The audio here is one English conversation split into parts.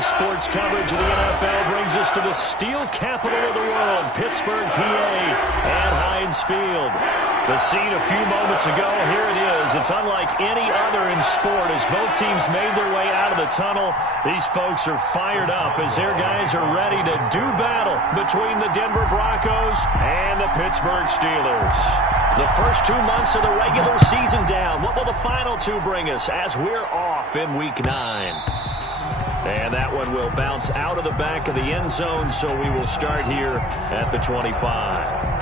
Today's sports coverage of the NFL brings us to the steel capital of the world, Pittsburgh, PA, at Heinz Field. The scene a few moments ago, here it is. It's unlike any other in sport. As both teams made their way out of the tunnel, these folks are fired up as their guys are ready to do battle between the Denver Broncos and the Pittsburgh Steelers. The first 2 months of the regular season down. What will the final two bring us as we're off in Week 9? And that one will bounce out of the back of the end zone, so we will start here at the 25.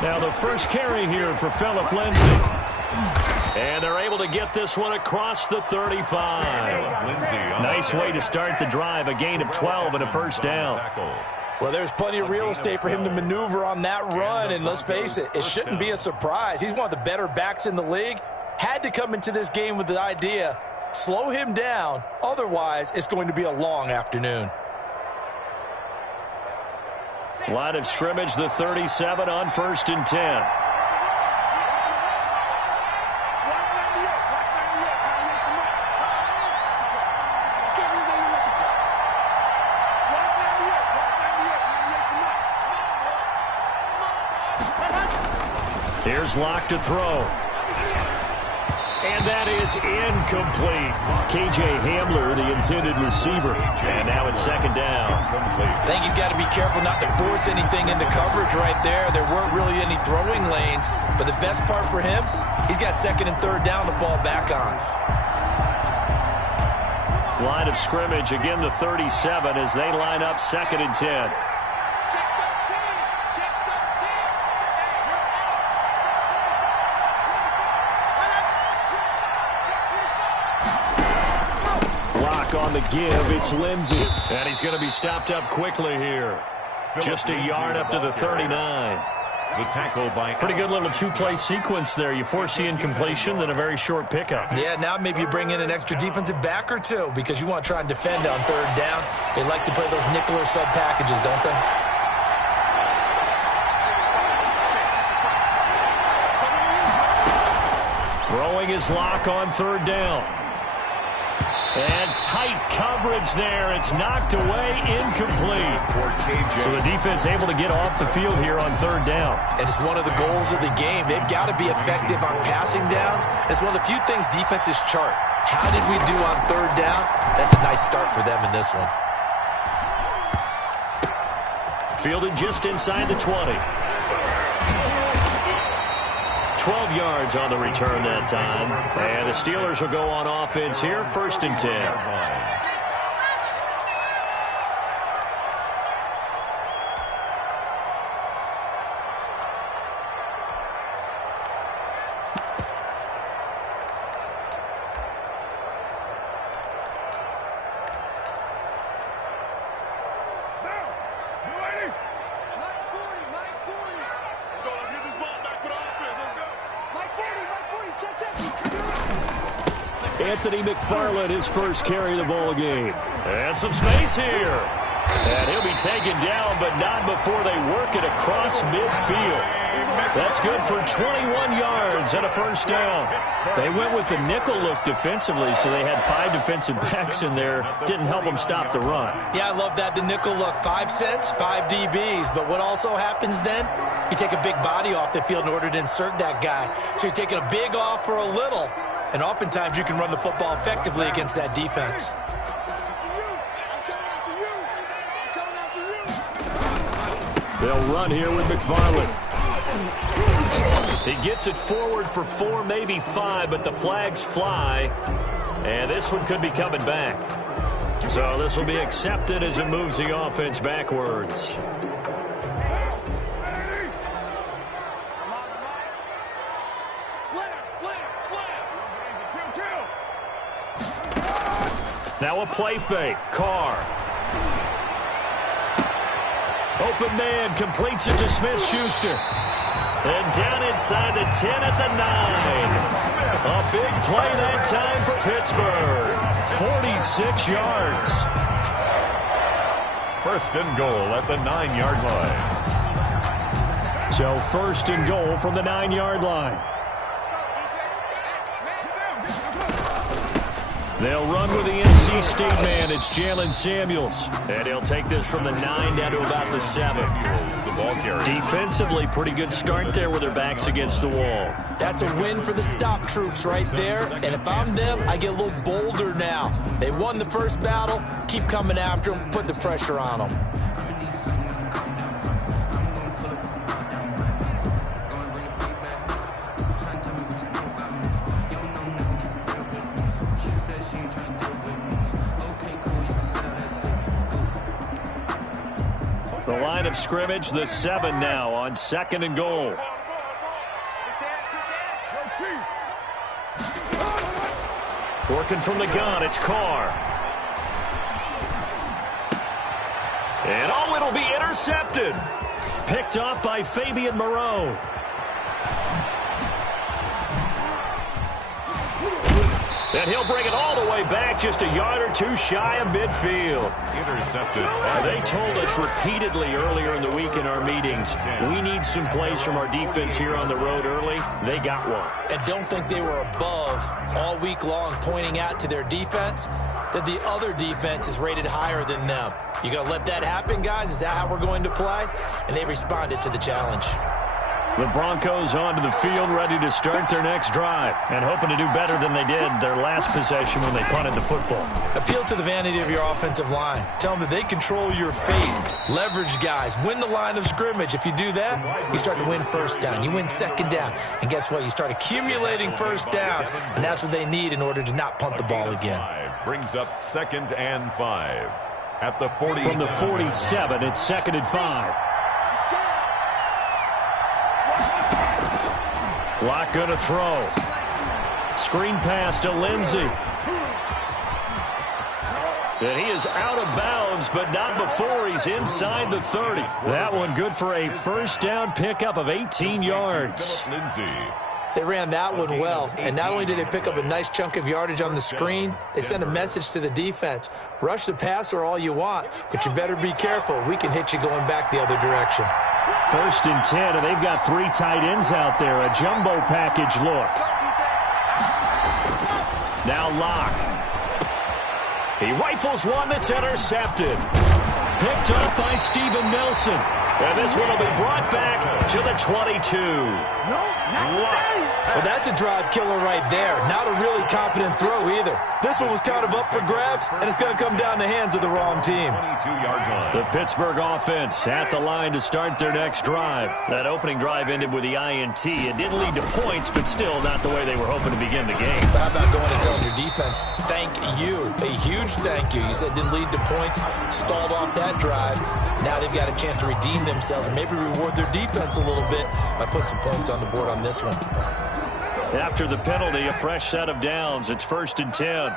Now the first carry here for Phillip Lindsay. And they're able to get this one across the 35. Nice way to start the drive, a gain of 12 and a first down. Well, there's plenty of real estate for him to maneuver on that run, and let's face it, it shouldn't be a surprise. He's one of the better backs in the league. Had to come into this game with the idea, slow him down, otherwise it's going to be a long afternoon. Line of scrimmage, the 37 on 1st and 10. Here's Locke to throw. And that is incomplete. K.J. Hamler, the intended receiver. And now it's second down. I think he's got to be careful not to force anything into coverage right there. There weren't really any throwing lanes. But the best part for him, he's got second and third down to fall back on. Line of scrimmage, again the 37 as they line up 2nd and 10. On the give, it's Lindsay. And he's going to be stopped up quickly here. Just a yard up to the 39. The tackle by pretty good little two-play sequence there. You force the incompletion, then a very short pickup. Yeah, now maybe you bring in an extra defensive back or two because you want to try and defend on third down. They like to play those nickel or sub packages, don't they? Throwing his lock on third down. And tight coverage there. It's knocked away, incomplete. So the defense able to get off the field here on third down. And it's one of the goals of the game. They've got to be effective on passing downs. It's one of the few things defenses chart. How did we do on third down? That's a nice start for them in this one. Fielded just inside the 20. 12 yards on the return that time. And the Steelers will go on offense here, 1st and 10. Anthony McFarland, his first carry of the ball game. And some space here. And he'll be taken down, but not before they work it across midfield. That's good for 21 yards and a first down. They went with the nickel look defensively, so they had 5 defensive backs in there. Didn't help them stop the run. Yeah, I love that, the nickel look. 5 cents, 5 DBs. But what also happens then? You take a big body off the field in order to insert that guy. So you're taking a big off for a little. And oftentimes you can run the football effectively against that defense. They'll run here with McFarland. He gets it forward for 4, maybe 5, but the flags fly. And this one could be coming back. So this will be accepted as it moves the offense backwards. Now a play fake. Carr. Open man completes it to Smith-Schuster. And down inside the 10 at the 9. A big play that time for Pittsburgh. 46 yards. First and goal at the 9-yard line. So first and goal from the 9-yard line. They'll run with the NC State man. It's Jalen Samuels. And he'll take this from the 9 down to about the 7. The ball carrier. Defensively, pretty good start there with their backs against the wall. That's a win for the stop troops right there. And if I'm them, I get a little bolder now. They won the first battle. Keep coming after them. Put the pressure on them. The line of scrimmage, the 7 now on second and goal. Working from the gun, it's Carr. And oh, it'll be intercepted. Picked off by Fabian Moreau. And he'll bring it all the way back, just a yard or two shy of midfield. Intercepted. They told us repeatedly earlier in the week in our meetings, we need some plays from our defense here on the road early. They got one. And don't think they were above all week long, pointing out to their defense that the other defense is rated higher than them. You going to let that happen, guys? Is that how we're going to play? And they responded to the challenge. The Broncos onto the field, ready to start their next drive, and hoping to do better than they did their last possession when they punted the football. Appeal to the vanity of your offensive line. Tell them that they control your fate. Leverage guys. Win the line of scrimmage. If you do that, you start to win first down. You win second down. And guess what? You start accumulating first downs, and that's what they need in order to not punt the ball again. Brings up 2nd and 5 at the 47. From the 47, it's 2nd and 5. Block going to throw. Screen pass to Lindsey. And he is out of bounds, but not before he's inside the 30. That one good for a first down pickup of 18 yards. They ran that one well, and not only did they pick up a nice chunk of yardage on the screen, they sent a message to the defense. Rush the passer all you want, but you better be careful. We can hit you going back the other direction. 1st and 10, and they've got 3 tight ends out there. A jumbo package look. Now Locke. He rifles one that's intercepted. Picked up by Steven Nelson. And this one will be brought back to the 22. Well, that's a drive killer right there. Not a really confident throw either. This one was kind of up for grabs, and it's going to come down the hands of the wrong team. 22-yard line. The Pittsburgh offense at the line to start their next drive. That opening drive ended with the INT. It didn't lead to points, but still not the way they were hoping to begin the game. But how about going and telling your defense, thank you, a huge thank you. You said it didn't lead to points, stalled off that drive. Now they've got a chance to redeem themselves and maybe reward their defense a little bit by putting some points on the board on this one. After the penalty, a fresh set of downs. It's 1st and 10.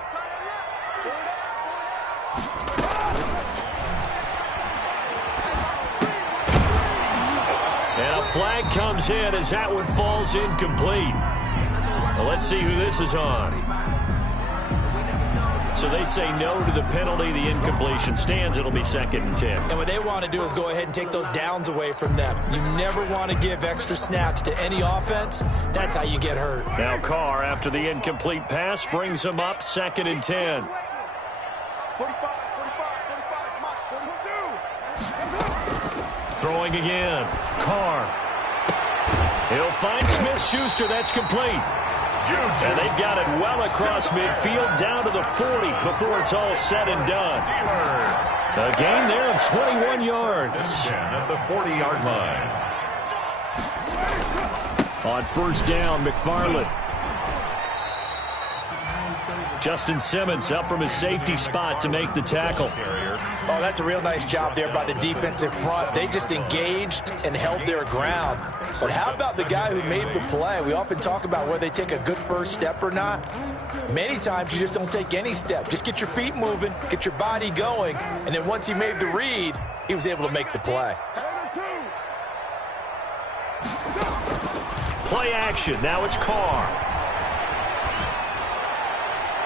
And a flag comes in as that one falls incomplete. Well, let's see who this is on. So they say no to the penalty. The incompletion stands. It'll be 2nd and 10. And what they want to do is go ahead and take those downs away from them. You never want to give extra snaps to any offense. That's how you get hurt. Now Carr, after the incomplete pass, brings him up 2nd and 10. Throwing again. Carr. He'll find Smith-Schuster. That's complete. And they've got it well across midfield down to the 40 before it's all said and done. A gain there of 21 yards. At the 40-yard line. On 1st down, McFarland. Justin Simmons up from his safety spot to make the tackle. Oh, that's a real nice job there by the defensive front. They just engaged and held their ground. But how about the guy who made the play? We often talk about whether they take a good first step or not. Many times you just don't take any step. Just get your feet moving, get your body going, and then once he made the read, he was able to make the play. Play action. Now it's Carr.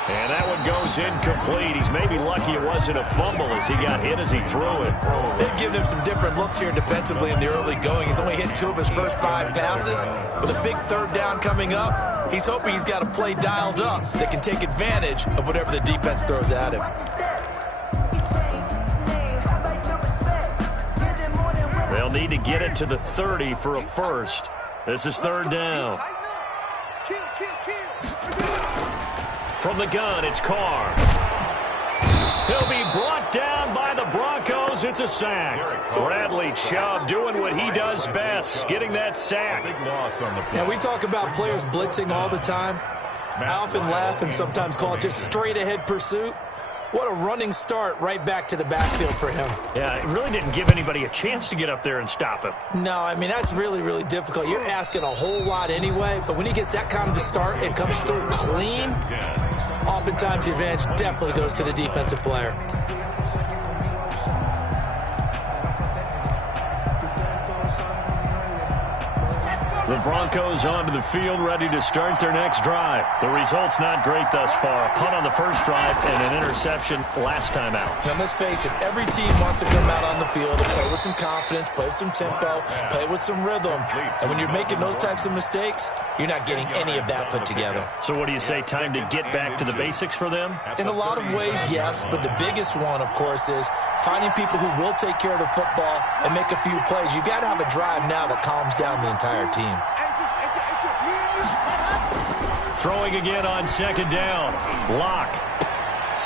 And that one goes incomplete. He's maybe lucky it wasn't a fumble as he got hit as he threw it. They've given him some different looks here defensively in the early going. He's only hit 2 of his first 5 passes. With a big third down coming up, he's hoping he's got a play dialed up that can take advantage of whatever the defense throws at him. They'll need to get it to the 30 for a first. This is third down. From the gun, it's Carr. He'll be brought down by the Broncos. It's a sack. Bradley Chubb doing what he does best, getting that sack. Now, we talk about players blitzing all the time. I often laugh and sometimes call it just straight-ahead pursuit. What a running start right back to the backfield for him. Yeah, it really didn't give anybody a chance to get up there and stop him. No, I mean, that's really, really difficult. You're asking a whole lot anyway, but when he gets that kind of a start and comes through clean, oftentimes the advantage definitely goes to the defensive player. The Broncos onto the field, ready to start their next drive. The result's not great thus far. A punt on the first drive and an interception last time out. Now, let's face it, every team wants to come out on the field and play with some confidence, play with some tempo, play with some rhythm. And when you're making those types of mistakes, you're not getting any of that put together. So what do you say, time to get back to the basics for them? In a lot of ways, yes, but the biggest one, of course, is finding people who will take care of the football and make a few plays. You've got to have a drive now that calms down the entire team. Throwing again on second down. Lock.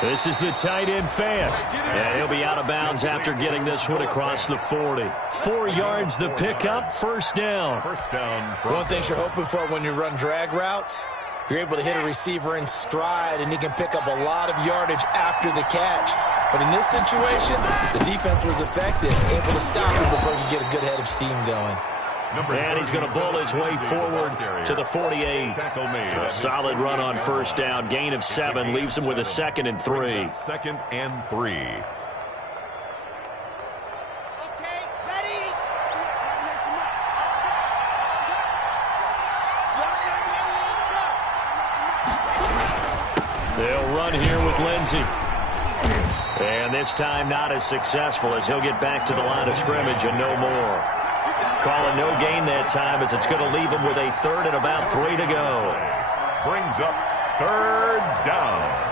This is the tight end fan. And he'll be out of bounds after getting this one across the 40. 4 yards the pickup, first down. One thing you're hoping for when you run drag routes, you're able to hit a receiver in stride, and he can pick up a lot of yardage after the catch. But in this situation, the defense was effective, able to stop him before he could get a good head of steam going. And he's going to bull his way forward to the 48. A solid run on first down. Gain of 7 leaves him with a 2nd and 3. 2nd and 3. They'll run here with Lindsey. And this time not as successful as he'll get back to the line of scrimmage and no more. Calling no gain that time as it's going to leave him with a 3rd and about 3 to go. Brings up 3rd down.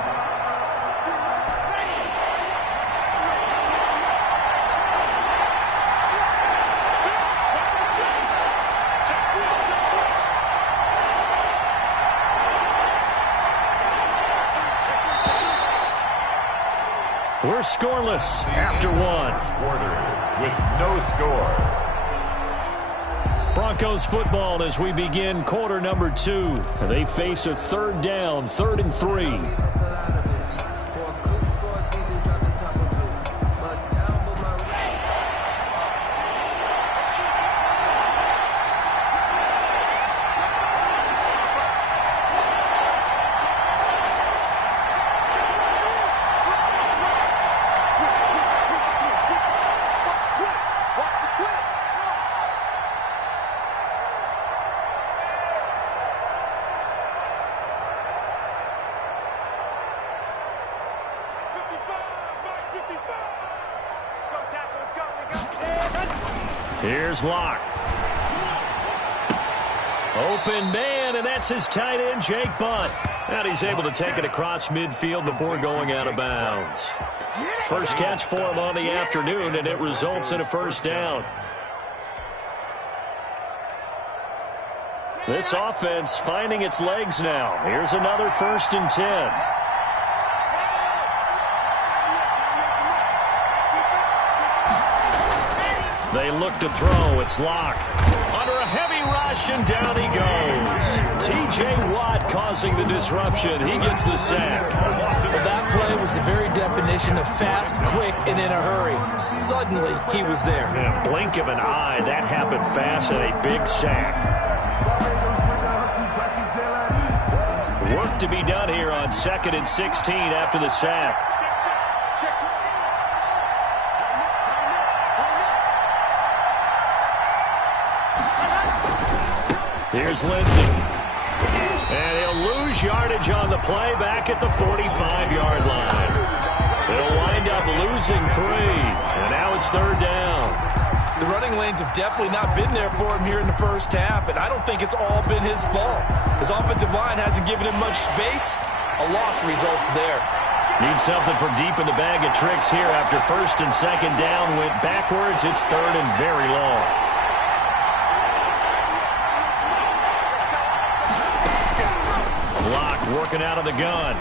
We're scoreless after 1. Quarter with no score. Broncos football as we begin quarter number 2. They face a 3rd down, 3rd and 3. Here's Locke. Open man, and that's his tight end, Jake Butt. And he's able to take it across midfield before going out of bounds. First catch for him on the afternoon, and it results in a first down. This offense finding its legs now. Here's another 1st and 10. They look to throw. It's Locke. Under heavy rush, and down he goes. T.J. Watt causing the disruption. He gets the sack. Well, that play was the very definition of fast, quick, and in a hurry. Suddenly, he was there. In a blink of an eye, that happened fast and a big sack. Work to be done here on 2nd and 16 after the sack. Here's Lindsey. And he'll lose yardage on the play back at the 45-yard line. They'll wind up losing 3. And now it's 3rd down. The running lanes have definitely not been there for him here in the first half, and I don't think it's all been his fault. His offensive line hasn't given him much space. A loss results there. Need something from deep in the bag of tricks here after 1st and 2nd down went backwards. It's 3rd and very long. Block working out of the gun.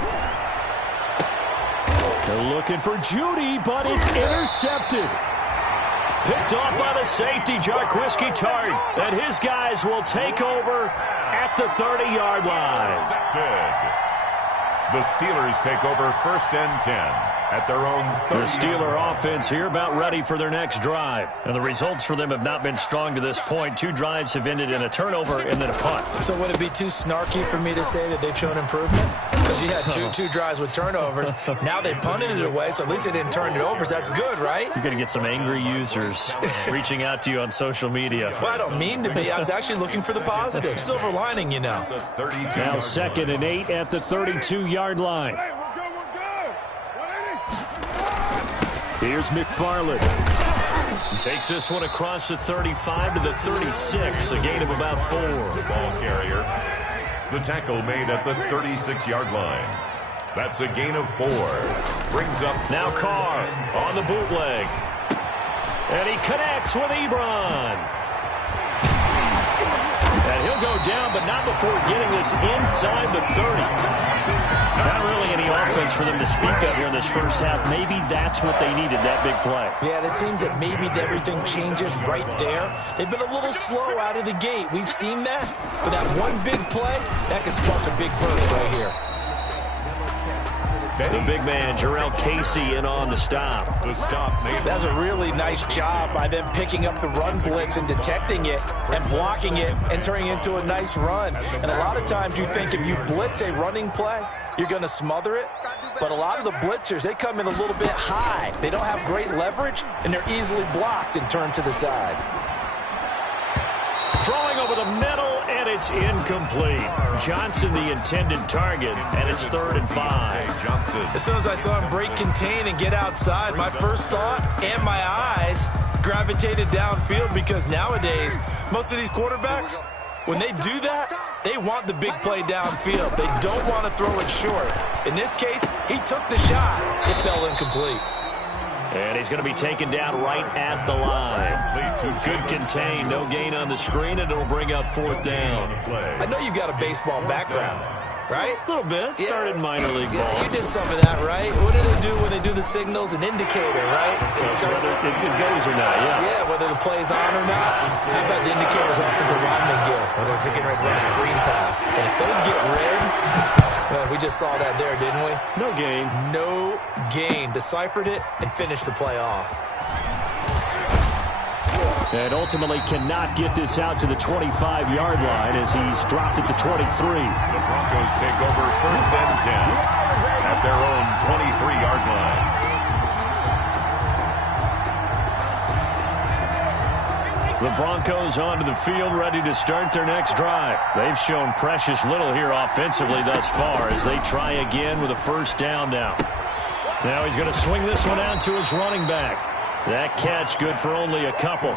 They're looking for Judy, but it's intercepted. Picked off by the safety, Jarquiski Tart. And his guys will take over at the 30-yard line. The Steelers take over 1st and 10 at their own 30. The Steeler offense here about ready for their next drive. And the results for them have not been strong to this point. 2 drives have ended in a turnover and then a punt. So would it be too snarky for me to say that they've shown improvement? Because you had two drives with turnovers. Now they punted it away, so at least they didn't turn it over. So that's good, right? You're going to get some angry users reaching out to you on social media. Well, I don't mean to be. I was actually looking for the positive. Silver lining, you know. Now 2nd and 8 at the 32-yard line. Here's McFarland. Takes this one across the 35 to the 36, a gain of about 4. The ball carrier. The tackle made at the 36-yard line. That's a gain of 4. Brings up... Now Carr on the bootleg. And he connects with Ebron. And he'll go down, but not before getting this inside the 30. Not really any offense for them to speak of here in this first half. Maybe that's what they needed, that big play. Yeah, it seems that maybe everything changes right there. They've been a little slow out of the gate. We've seen that. But that one big play, that could spark a big burst right here. The big man, Jarrell Casey, in on the stop. That's a really nice job by them picking up the run blitz and detecting it and blocking it and turning it into a nice run. And a lot of times you think if you blitz a running play, you're going to smother it. But a lot of the blitzers, they come in a little bit high. They don't have great leverage, and they're easily blocked and turned to the side. Throwing over the middle, and it's incomplete. Johnson, the intended target, and it's 3rd and 5. Johnson. As soon as I saw him break contain and get outside, my first thought and my eyes gravitated downfield, because nowadays, most of these quarterbacks, when they do that, they want the big play downfield. They don't want to throw it short. In this case, he took the shot. It fell incomplete. And he's going to be taken down right at the line. Good contain, no gain on the screen, and it'll bring up 4th down. I know you've got a baseball background, right? A little bit. Started minor league ball. You did some of that, right? What do they do when they do the signals? An indicator, right? Whether it goes or not, yeah. Yeah, whether the play's on or not. How about the indicators offensive linemen get when they're getting ready to run a screen pass? And if those get red, well, we just saw that there, didn't we? No gain. No gain. Deciphered it and finished the play off. And ultimately cannot get this out to the 25-yard line as he's dropped at the 23. The Broncos take over 1st and 10 at their own 23-yard line. The Broncos onto the field, ready to start their next drive. They've shown precious little here offensively thus far as they try again with a 1st down now. Now he's going to swing this one out to his running back. That catch good for only a couple.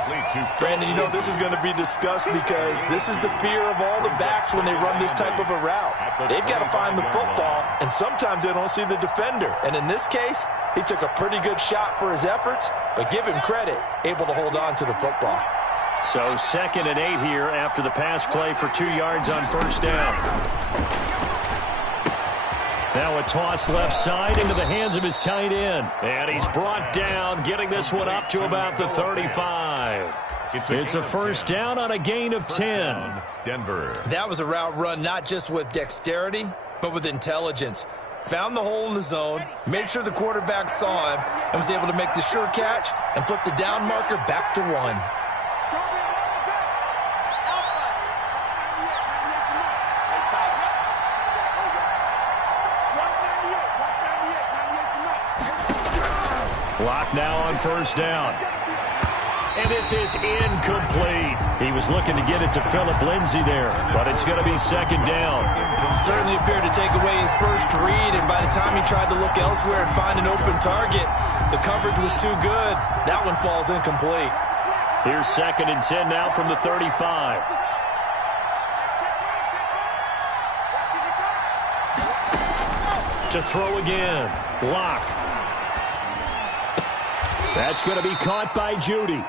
Brandon, you know this is going to be discussed because this is the fear of all the backs when they run this type of a route. They've got to find the football, and sometimes they don't see the defender. And in this case, he took a pretty good shot for his efforts, but give him credit, able to hold on to the football. So 2nd and 8 here after the pass play for 2 yards on 1st down. Now a toss left side into the hands of his tight end. And he's brought down, getting this one up to about the 35. It's a first down on a gain of 10. Denver. That was a route run not just with dexterity, but with intelligence. Found the hole in the zone, made sure the quarterback saw him, and was able to make the sure catch and flip the down marker back to 1. Clock now on first down. And this is incomplete. He was looking to get it to Phillip Lindsay there, but it's going to be second down. Certainly appeared to take away his first read, and by the time he tried to look elsewhere and find an open target, the coverage was too good. That one falls incomplete. Here's second and 10 now from the 35. To throw again. Lock. That's going to be caught by Judy.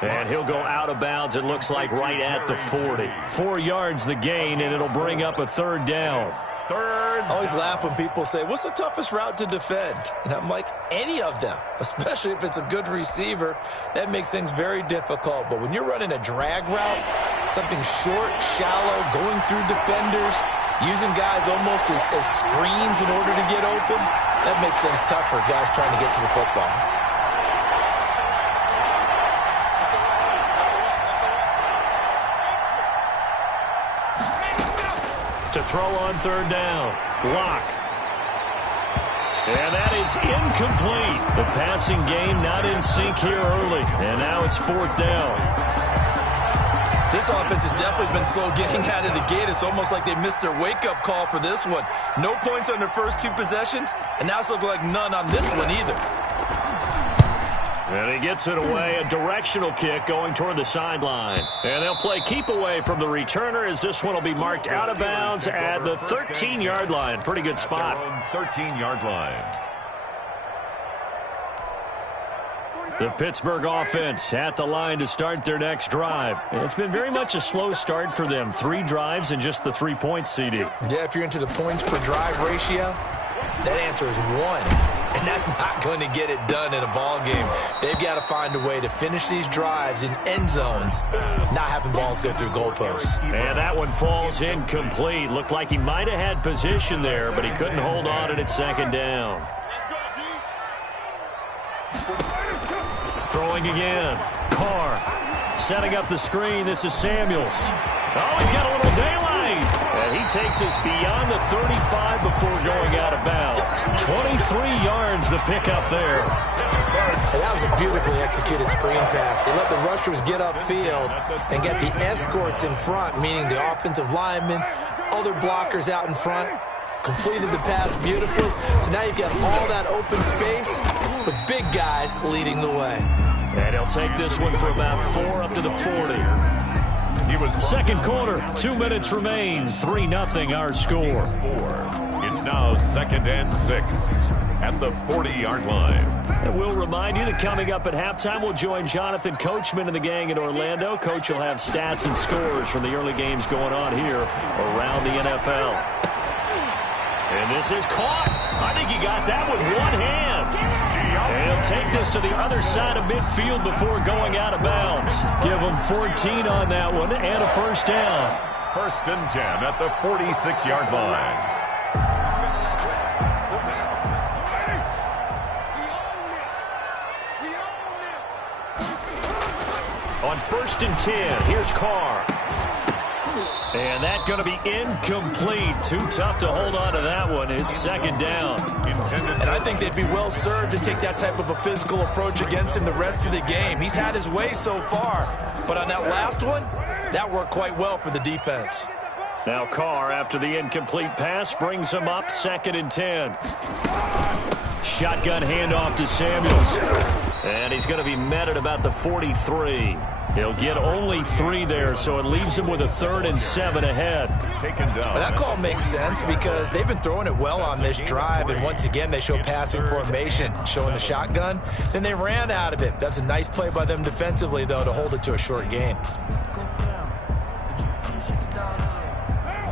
And he'll go out of bounds, it looks like, right at the 40. 4 yards the gain, and it'll bring up a third down. I always laugh when people say, what's the toughest route to defend? And I'm like, any of them, especially if it's a good receiver. That makes things very difficult. But when you're running a drag route, something short, shallow, going through defenders, using guys almost as screens in order to get open, that makes things tough for guys trying to get to the football. To throw on third down. Lock. And that is incomplete. The passing game not in sync here early. And now it's fourth down. This offense has definitely been slow getting out of the gate. It's almost like they missed their wake-up call for this one. No points on their first 2 possessions, and now it's looking like none on this one either. And he gets it away, a directional kick going toward the sideline. And they'll play keep away from the returner as this one will be marked out of bounds at the 13-yard line. Pretty good spot. 13-yard line. The Pittsburgh offense at the line to start their next drive. It's been very much a slow start for them. 3 drives and just the 3 points, CD. Yeah, if you're into the points per drive ratio, that answer is 1. And that's not going to get it done in a ball game. They've got to find a way to finish these drives in end zones, not having balls go through goalposts. And that one falls incomplete. Looked like he might have had position there, but he couldn't hold on at second down. Throwing again. Carr setting up the screen. This is Samuels. Oh, he's got a little daylight. And he takes us beyond the 35 before going out of bounds. 23 yards the pickup there. And that was a beautifully executed screen pass. They let the rushers get upfield and get the escorts in front, meaning the offensive linemen, other blockers out in front. Completed the pass beautifully. So now you've got all that open space with big guys leading the way. And he'll take this one for about 4 up to the 40. Second quarter, 2 minutes remain. 3-0 our score. It's now 2nd and 6 at the 40-yard line. And we'll remind you that coming up at halftime, we'll join Jonathan Coachman and the gang in Orlando. Coach will have stats and scores from the early games going on here around the NFL. And this is caught. I think he got that with one hand. And he'll take this to the other side of midfield before going out of bounds. Give him 14 on that one and a first down. 1st and 10 at the 46-yard line. On 1st and 10, here's Carr. And that's going to be incomplete. Too tough to hold on to that one. It's second down. And I think they'd be well served to take that type of a physical approach against him the rest of the game. He's had his way so far. But on that last one, that worked quite well for the defense. Now Carr, after the incomplete pass, brings him up 2nd and 10. Shotgun handoff to Samuels. And he's going to be met at about the 43. He'll get only 3 there, so it leaves him with a 3rd and 7 ahead. Taken down. Well, that call makes sense because they've been throwing it well on this drive, and once again they show passing formation, showing the shotgun. Then they ran out of it. That's a nice play by them defensively, though, to hold it to a short gain.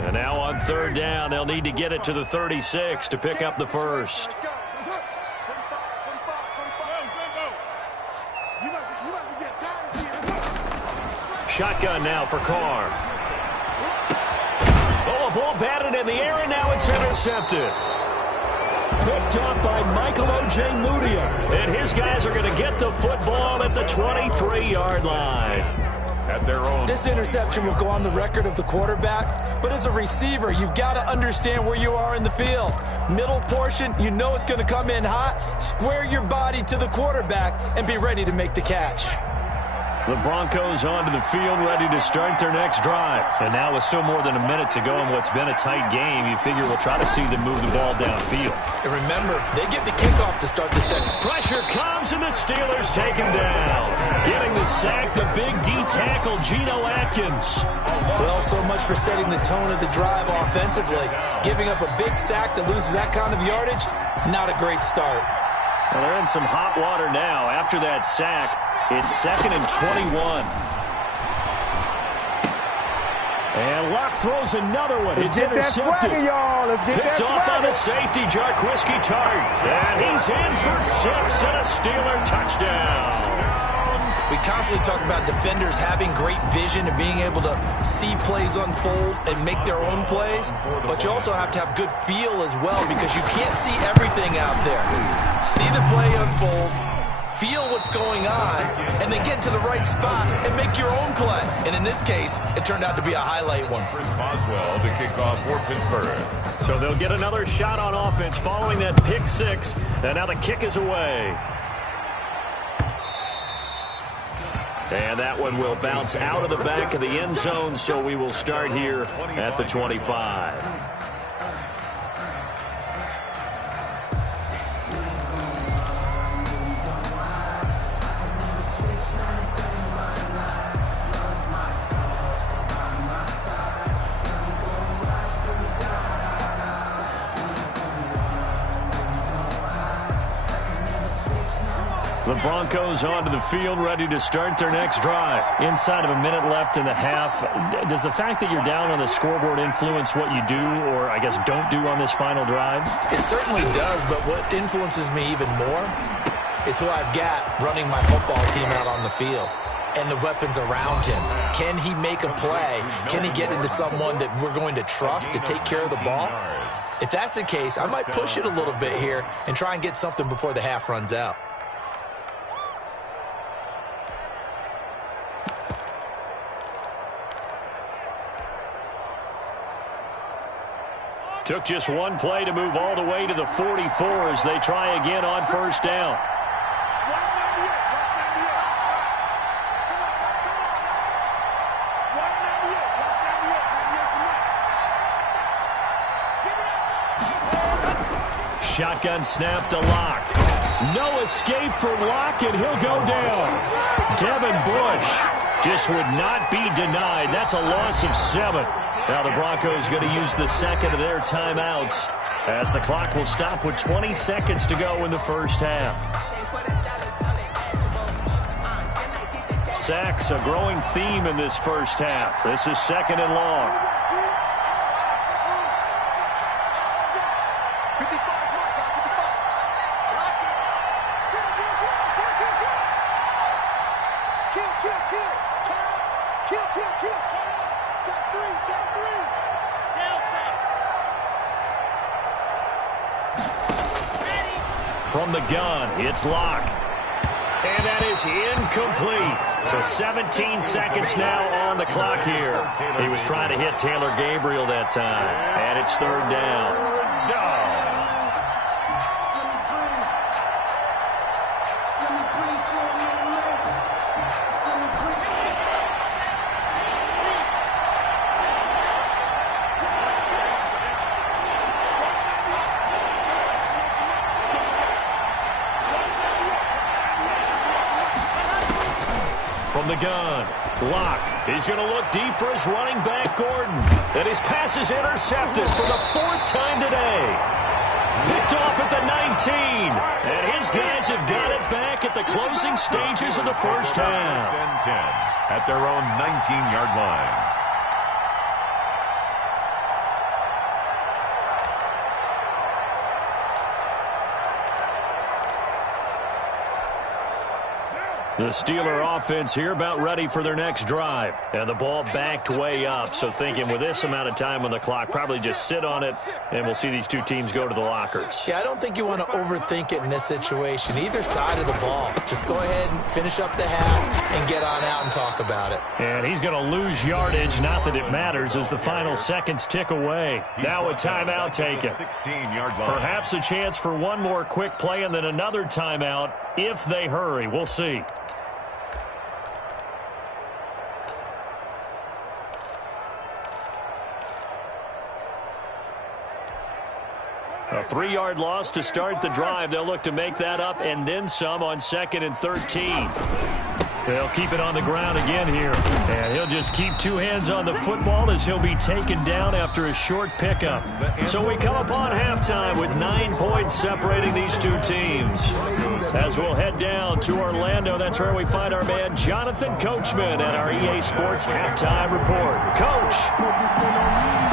And now on 3rd down, they'll need to get it to the 36 to pick up the first. shotgun now for Carr. Oh, a ball batted in the air, and now it's intercepted. Picked up by Michael O.J. Mudia. And his guys are going to get the football at the 23-yard line. At their own. This interception will go on the record of the quarterback, but as a receiver, you've got to understand where you are in the field. Middle portion, you know it's going to come in hot. Square your body to the quarterback and be ready to make the catch. The Broncos onto the field, ready to start their next drive. And now with still more than a minute to go in what's been a tight game, you figure we'll try to see them move the ball downfield. And remember, they get the kickoff to start the second. Pressure comes, and the Steelers take him down. Getting the sack, the big D tackle, Geno Atkins. Well, so much for setting the tone of the drive offensively. Giving up a big sack that loses that kind of yardage, not a great start. Well, they're in some hot water now. After that sack, it's 2nd and 21. And Locke throws another one. It's intercepted. Picked off by the safety, Jarquiski Tart. And he's in for 6 and a Steeler touchdown. We constantly talk about defenders having great vision and being able to see plays unfold and make their own plays, but you also have to have good feel as well because you can't see everything out there. See the play unfold, feel what's going on, and then get to the right spot and make your own play. And in this case, it turned out to be a highlight one. Chris Boswell to kick off for Pittsburgh. So they'll get another shot on offense following that pick 6, and now the kick is away. And that one will bounce out of the back of the end zone, so we will start here at the 25. The Broncos onto the field, ready to start their next drive. Inside of a minute left in the half, does the fact that you're down on the scoreboard influence what you do, or I guess don't do on this final drive? It certainly does, but what influences me even more is who I've got running my football team out on the field and the weapons around him. Can he make a play? Can he get into someone that we're going to trust to take care of the ball? If that's the case, I might push it a little bit here and try and get something before the half runs out. Took just one play to move all the way to the 44 as they try again on first down. Shotgun snap to Locke. No escape for Locke, and he'll go down. Devin Bush just would not be denied. That's a loss of 7. Now the Broncos going to use the second of their timeouts as the clock will stop with 20 seconds to go in the first half. Sacks, a growing theme in this first half. This is 2nd and long. From the gun, it's Locke. And that is incomplete. So 17 seconds now on the clock here. He was trying to hit Taylor Gabriel that time. And it's 3rd down. From the gun, Locke. He's going to look deep for his running back, Gordon. And his pass is intercepted for the 4th time today. Picked off at the 19. And his guys have got it back at the closing stages of the first half. 10 at their own 19-yard line. The Steeler offense here about ready for their next drive. And the ball backed way up. So thinking with this amount of time on the clock, probably just sit on it, and we'll see these two teams go to the lockers. Yeah, I don't think you want to overthink it in this situation. Either side of the ball. Just go ahead and finish up the half and get on out and talk about it. And he's going to lose yardage. Not that it matters as the final seconds tick away. Now a timeout taken. 16-yard line. Perhaps a chance for one more quick play and then another timeout if they hurry. We'll see. A 3-yard loss to start the drive. They'll look to make that up and then some on 2nd and 13. They'll keep it on the ground again here. And he'll just keep two hands on the football as he'll be taken down after a short pickup. So we come upon halftime with 9 points separating these two teams. As we'll head down to Orlando, that's where we find our man Jonathan Coachman at our EA Sports Halftime Report. Coach!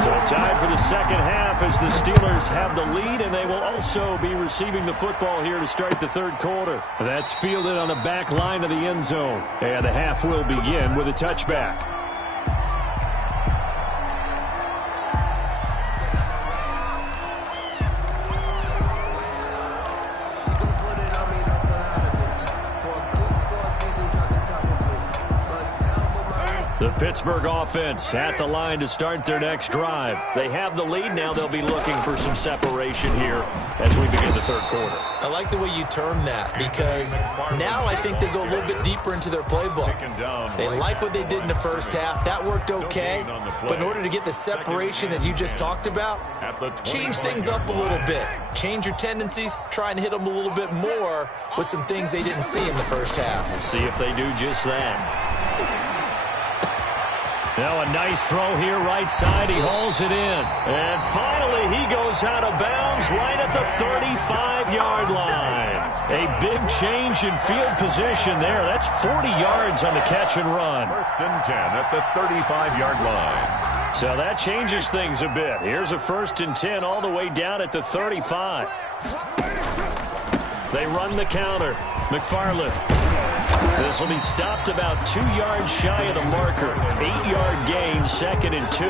So tied for the second half as the Steelers have the lead, and they will also be receiving the football here to start the third quarter. That's fielded on the back line of the end zone. And the half will begin with a touchback. The Pittsburgh offense at the line to start their next drive. They have the lead. Now they'll be looking for some separation here as we begin the third quarter. I like the way you term that because now I think they go a little bit deeper into their playbook. They like what they did in the first half. That worked okay. But in order to get the separation that you just talked about, change things up a little bit. Change your tendencies. Try and hit them a little bit more with some things they didn't see in the first half. We'll see if they do just that. Now a nice throw here, right side. He hauls it in. And finally, he goes out of bounds right at the 35-yard line. A big change in field position there. That's 40 yards on the catch and run. 1st and 10 at the 35-yard line. So that changes things a bit. Here's a 1st and 10 all the way down at the 35. They run the counter. McFarland. This will be stopped about 2 yards shy of the marker. 8-yard gain, 2nd and 2.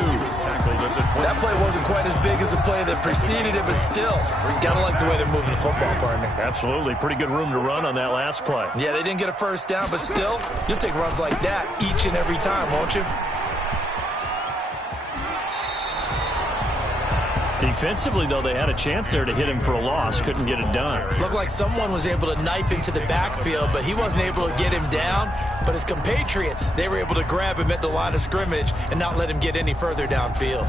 That play wasn't quite as big as the play that preceded it, but still, gotta like the way they're moving the football, partner. Absolutely. Pretty good room to run on that last play. Yeah, they didn't get a first down, but still, you'll take runs like that each and every time, won't you? Defensively, though, they had a chance there to hit him for a loss. Couldn't get it done. Looked like someone was able to knife into the backfield, but he wasn't able to get him down. But his compatriots, they were able to grab him at the line of scrimmage and not let him get any further downfield.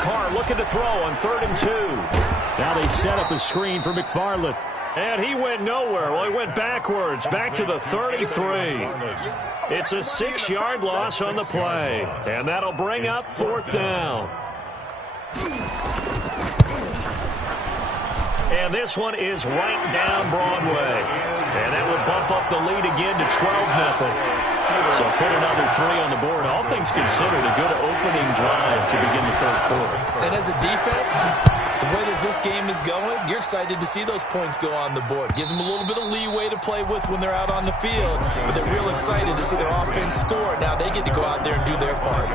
Carr looking to throw on 3rd and 2. Now they set up a screen for McFarland. And he went nowhere. Well, he went backwards, back to the 33. It's a 6-yard loss on the play. And that'll bring up 4th down. And this one is right down Broadway. And that would bump up the lead again to 12-0. So put another 3 on the board. All things considered, a good opening drive to begin the third quarter. And as a defense, the way that this game is going, you're excited to see those points go on the board. Gives them a little bit of leeway to play with when they're out on the field, but they're real excited to see their offense score. Now they get to go out there and do their part.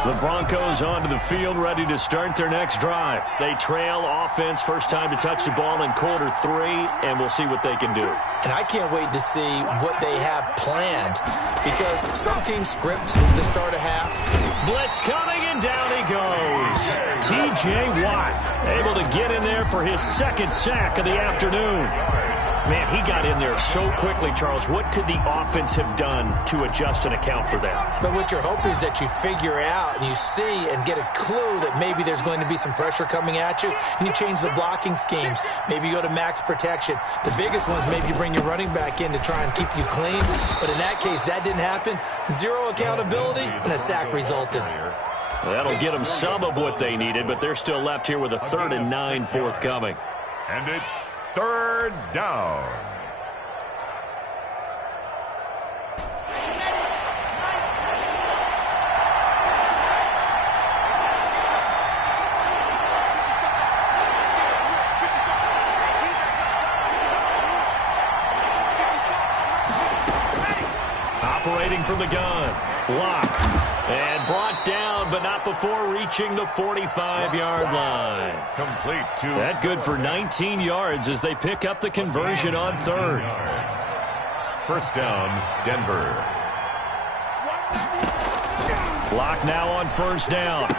The Broncos onto the field, ready to start their next drive. They trail offense, first time to touch the ball in quarter 3, and we'll see what they can do. And I can't wait to see what they have planned, because some teams script to start a half. Blitz coming, and down he goes. T.J. Watt able to get in there for his 2nd sack of the afternoon. Man, he got in there so quickly, Charles. What could the offense have done to adjust and account for that? But what you're hoping is that you figure out and you see and get a clue that maybe there's going to be some pressure coming at you, and you change the blocking schemes. Maybe you go to max protection. The biggest one is maybe you bring your running back in to try and keep you clean. But in that case, that didn't happen. Zero accountability, and a sack resulted. That'll get them some of what they needed, but they're still left here with a 3rd and 9 forthcoming. And it's 3rd down. Operating from the gun. Block. And brought down, but not before reaching the 45-yard line. Complete to that good for 19 yards as they pick up the conversion on 3rd. 1st down, Denver. Clock now on 1st down.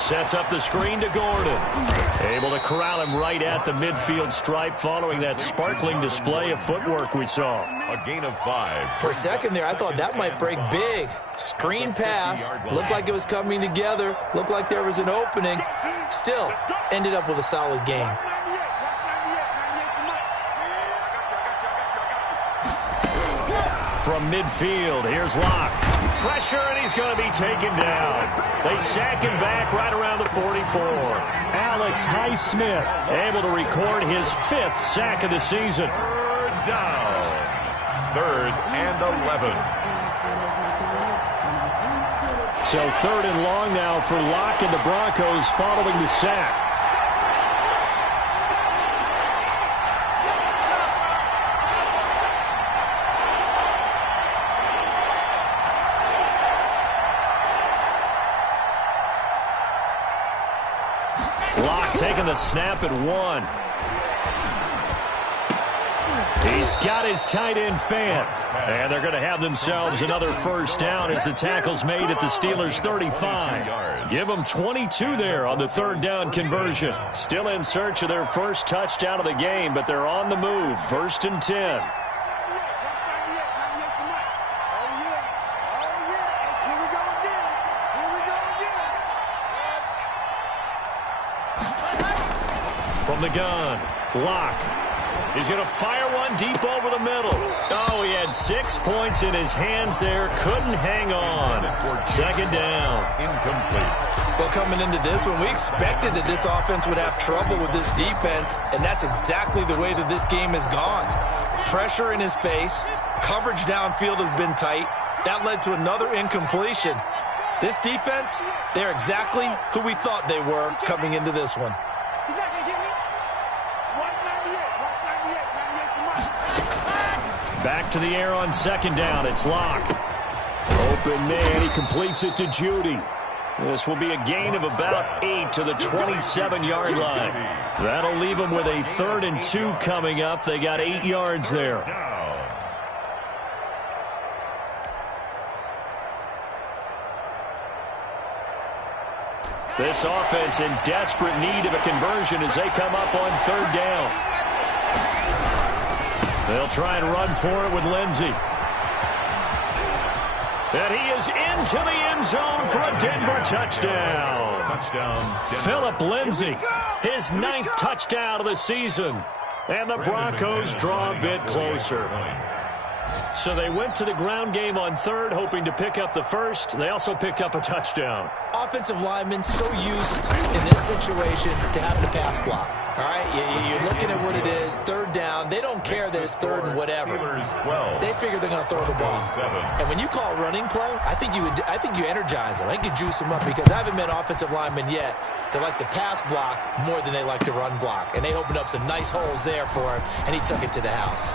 Sets up the screen to Gordon. Able to corral him right at the midfield stripe following that sparkling display of footwork we saw. A gain of 5. For a second there, I thought that might break big. Screen pass. Looked like it was coming together. Looked like there was an opening. Still, ended up with a solid gain. From midfield, here's Locke. Pressure, and he's going to be taken down. They sack him back right around the 44. Alex Highsmith able to record his 5th sack of the season. 3rd down. 3rd and 11. So 3rd and long now for Locke and the Broncos following the sack. Taking the snap at 1. He's got his tight end fan. And they're going to have themselves another 1st down as the tackle's made at the Steelers' 35. Give them 22 there on the 3rd down conversion. Still in search of their 1st touchdown of the game, but they're on the move. 1st and 10. From the gun, Locke. He's going to fire one deep over the middle. Oh, he had 6 points in his hands there. Couldn't hang on. 2nd down. Incomplete. Well, coming into this one, we expected that this offense would have trouble with this defense, and that's exactly the way that this game has gone. Pressure in his face. Coverage downfield has been tight. That led to another incompletion. This defense, they're exactly who we thought they were coming into this one. Back to the air on 2nd down. It's Locke. Open man. He completes it to Judy. This will be a gain of about 8 to the 27-yard line. That'll leave them with a 3rd and 2 coming up. They got 8 yards there. This offense in desperate need of a conversion as they come up on 3rd down. They'll try and run for it with Lindsey. And he is into the end zone for a Denver touchdown. Phillip Lindsay, his 9th touchdown of the season. And the Broncos draw a bit closer. So they went to the ground game on 3rd, hoping to pick up the 1st. They also picked up a touchdown. Offensive linemen so used in this situation to having to pass block. All right, you're looking at what it is, 3rd down. They don't care that it's 3rd and whatever. They figure they're going to throw the ball. And when you call running play, I think you energize them. I think you juice them up because I haven't met an offensive lineman yet that likes to pass block more than they like to run block. And they opened up some nice holes there for him, and he took it to the house.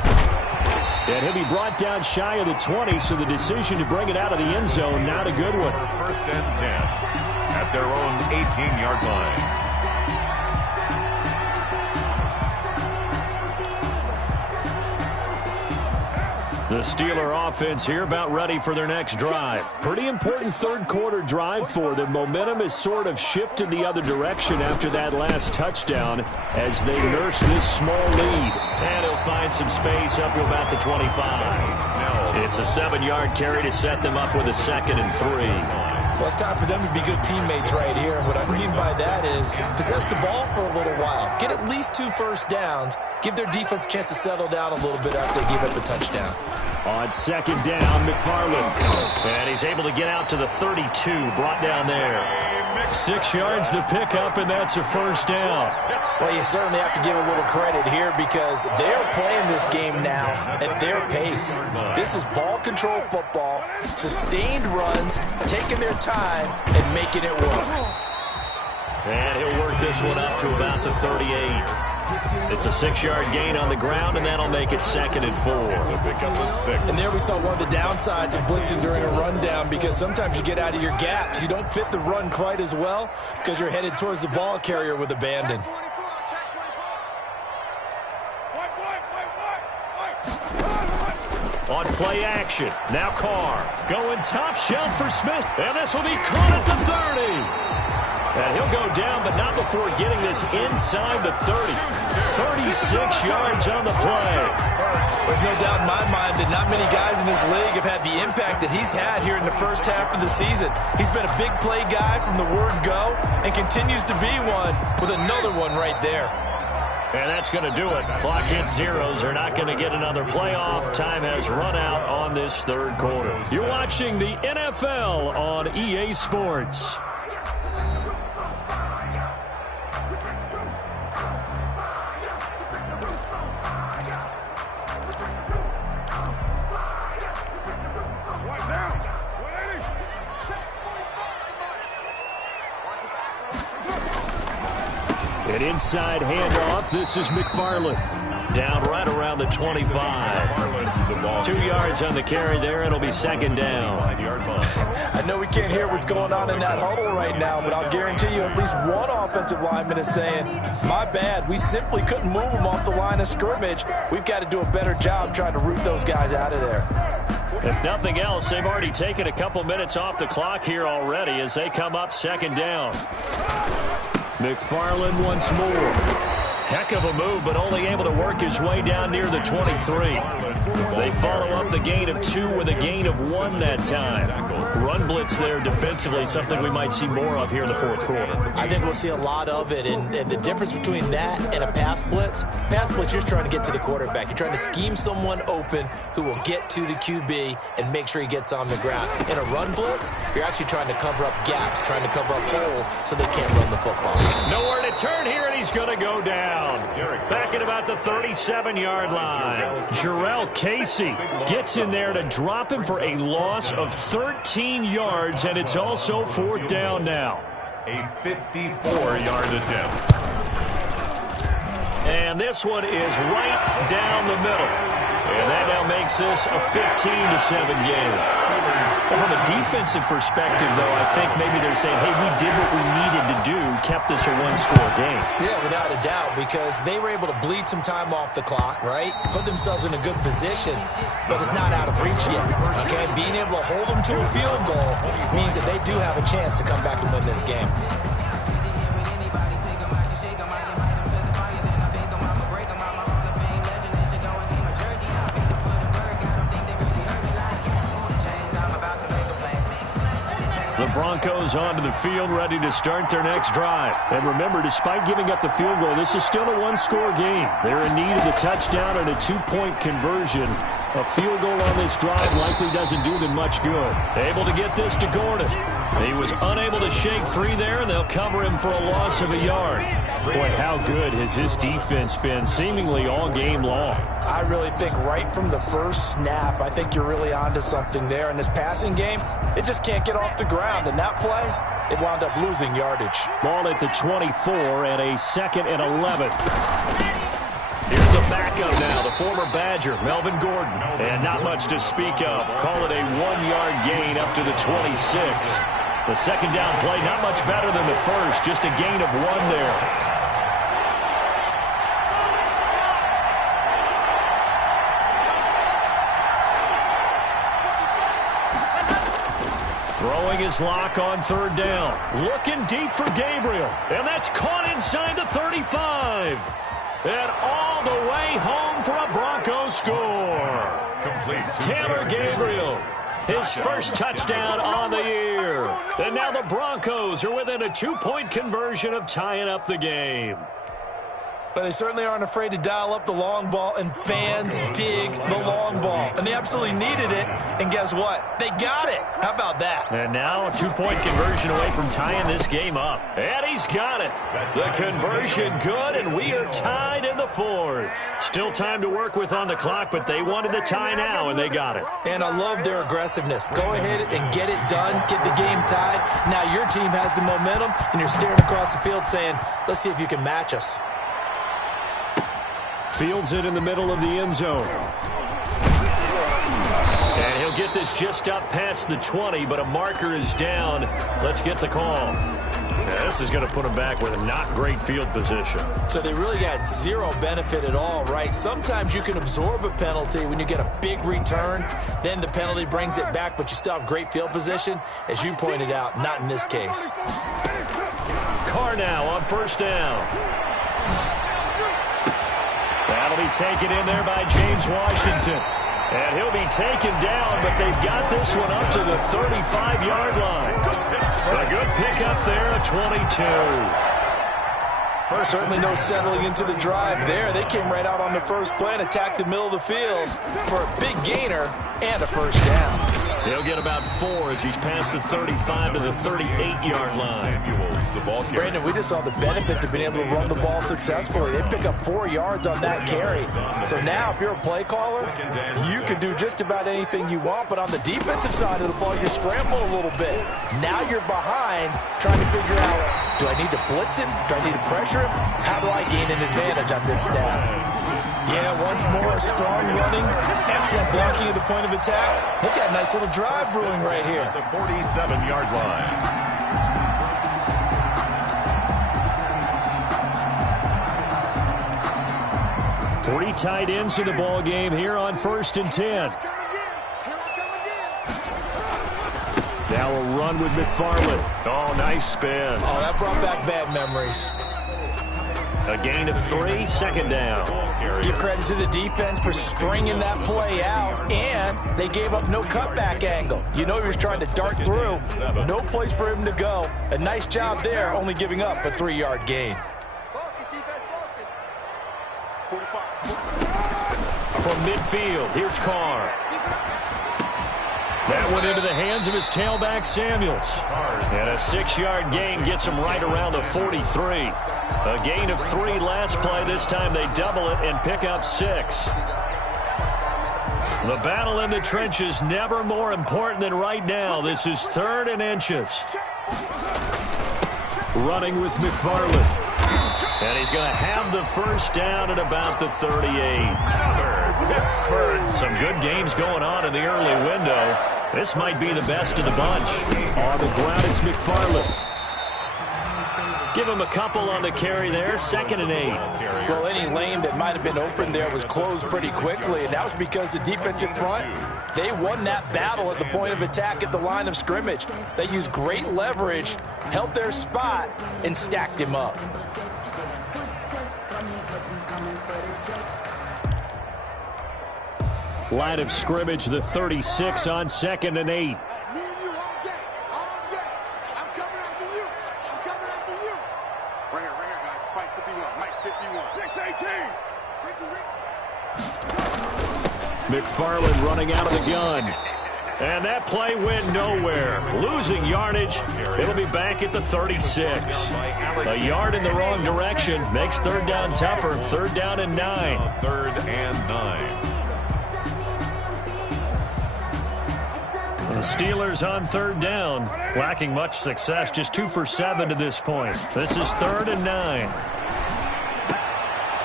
And he'll be brought down shy of the 20, so the decision to bring it out of the end zone, not a good one. 1st and 10 at their own 18-yard line. The Steeler offense here about ready for their next drive. Pretty important third-quarter drive for them. Momentum has sort of shifted the other direction after that last touchdown as they nurse this small lead. And he'll find some space up to about the 25. It's a 7-yard carry to set them up with a 2nd and 3. Well, it's time for them to be good teammates right here. And what I mean by that is possess the ball for a little while. Get at least 2 first downs. Give their defense a chance to settle down a little bit after they give up a touchdown. On 2nd down, McFarland. And he's able to get out to the 32, brought down there. 6 yards the pickup, and that's a first down. Well, you certainly have to give a little credit here because they're playing this game now at their pace. This is ball control football, sustained runs, taking their time, and making it work. And he'll work this one up to about the 38. It's a 6-yard gain on the ground, and that'll make it 2nd and 4. And there we saw one of the downsides of blitzing during a rundown because sometimes you get out of your gaps. You don't fit the run quite as well because you're headed towards the ball carrier with abandon. On play action, now Carr going top shelf for Smith, and this will be caught at the 30. And he'll go down, but not before getting this inside the 30. 36 yards on the play. There's no doubt in my mind that not many guys in this league have had the impact that he's had here in the first half of the season. He's been a big play guy from the word go and continues to be one with another one right there. And that's going to do it. Clock hits zeros. They're not going to get another playoff. Time has run out on this third quarter. You're watching the NFL on EA Sports. An inside handoff. This is McFarland. Down right around the 25. 2 yards on the carry there. It'll be 2nd down. I know we can't hear what's going on in that huddle right now, but I'll guarantee you at least one offensive lineman is saying, my bad, we simply couldn't move them off the line of scrimmage. We've got to do a better job trying to root those guys out of there. If nothing else, they've already taken a couple minutes off the clock here already as they come up 2nd down. McFarland once more. Heck of a move, but only able to work his way down near the 23. They follow up the gain of 2 with a gain of 1 that time. Run blitz there defensively, something we might see more of here in the fourth quarter. I think we'll see a lot of it, and the difference between that and a pass blitz, you're just trying to get to the quarterback. You're trying to scheme someone open who will get to the QB and make sure he gets on the ground. In a run blitz, you're actually trying to cover up gaps, trying to cover up holes so they can't run the football. Nowhere to turn here, and he's going to go down. Back at about the 37-yard line. Jarrell Casey gets in there to drop him for a loss of 13 yards, and it's also 4th down now. A 54-yard attempt. And this one is right down the middle. And that now makes this a 15-7 game. Well, from a defensive perspective, though, I think maybe they're saying, hey, we did what we needed to do, kept this a 1-score game. Yeah, without a doubt, because they were able to bleed some time off the clock, right? Put themselves in a good position, but it's not out of reach yet, okay? Being able to hold them to a field goal means that they do have a chance to come back and win this game. The Broncos onto the field, ready to start their next drive. And remember, despite giving up the field goal, this is still a 1-score game. They're in need of a touchdown and a 2-point conversion. A field goal on this drive likely doesn't do them much good. Able to get this to Gordon. He was unable to shake free there, and they'll cover him for a loss of a yard. Boy, how good has this defense been seemingly all game long? I really think right from the first snap, I think you're really onto something there. In this passing game, it just can't get off the ground. And that play, it wound up losing yardage. Ball at the 24 and a 2nd and 11. Here's the backup now, the former Badger, Melvin Gordon. And not much to speak of. Call it a 1-yard gain up to the 26. The 2nd down play, not much better than the first, just a gain of 1 there. Throwing his lock on third down. Looking deep for Gabriel. And that's caught inside the 35. And all the way home for a Broncos score. Complete. Taylor Gabriel, his first touchdown on the year. And now the Broncos are within a 2-point conversion of tying up the game. But they certainly aren't afraid to dial up the long ball, and fans dig the long ball. And they absolutely needed it, and guess what? They got it. How about that? And now a 2-point conversion away from tying this game up. And he's got it. The conversion good, and we are tied in the fourth. Still time to work with on the clock, but they wanted the tie now, and they got it. And I love their aggressiveness. Go ahead and get it done. Get the game tied. Now your team has the momentum, and you're staring across the field saying, let's see if you can match us. Fields it in the middle of the end zone. And he'll get this just up past the 20, but a marker is down. Let's get the call. Now, this is going to put him back with a not great field position. So they really got zero benefit at all, right? Sometimes you can absorb a penalty when you get a big return. Then the penalty brings it back, but you still have great field position. As you pointed out, not in this case. Carr now on first down. That'll be taken in there by James Washington. And he'll be taken down, but they've got this one up to the 35-yard line. A good pickup there, a 22. Well, certainly no settling into the drive there. They came right out on the first play and attacked the middle of the field for a big gainer and a first down. He'll get about 4 as he's past the 35 to the 38-yard line. Brandon, we just saw the benefits of being able to run the ball successfully. They pick up 4 yards on that carry. So now, if you're a play caller, you can do just about anything you want. But on the defensive side of the ball, you scramble a little bit. Now you're behind, trying to figure out, do I need to blitz him? Do I need to pressure him? How do I gain an advantage on this snap? Yeah, once more, strong running, excellent blocking at the point of attack. Look at that nice little drive brewing right here. The 47-yard line. Three tight ends in the ball game here on 1st and 10. Now a run with McFarland. Oh, nice spin. Oh, that brought back bad memories. A gain of 3, second down. Give credit to the defense for stringing that play out, and they gave up no cutback angle. You know he was trying to dart through. No place for him to go. A nice job there, only giving up a 3-yard gain. From midfield, here's Carr. That went into the hands of his tailback, Samuels. And a 6-yard gain gets him right around the 43. A gain of 3 last play. This time they double it and pick up 6. The battle in the trenches never more important than right now. This is 3rd and inches. Running with McFarland. And he's going to have the first down at about the 38. Some good games going on in the early window. This might be the best of the bunch. On the ground, it's McFarland. Give him a couple on the carry there, 2nd and 8. Well, any lane that might have been open there was closed pretty quickly, and that was because the defensive front, they won that battle at the point of attack at the line of scrimmage. They used great leverage, held their spot, and stacked him up. Line of scrimmage, the 36 on 2nd and 8. McFarland running out of the gun. And that play went nowhere. Losing yardage. It'll be back at the 36. A yard in the wrong direction makes 3rd down tougher. 3rd down and 9. 3rd and 9. The Steelers on 3rd down. Lacking much success. Just 2 for 7 to this point. This is 3rd and 9.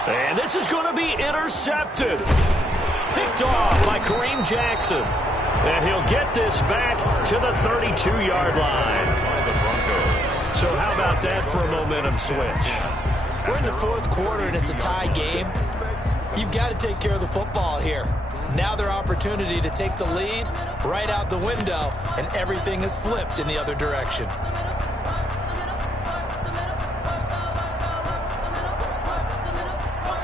And this is going to be intercepted. Picked off by Kareem Jackson. And he'll get this back to the 32-yard line. So how about that for a momentum switch? We're in the 4th quarter, and it's a tie game. You've got to take care of the football here. Now their opportunity to take the lead right out the window, and everything is flipped in the other direction.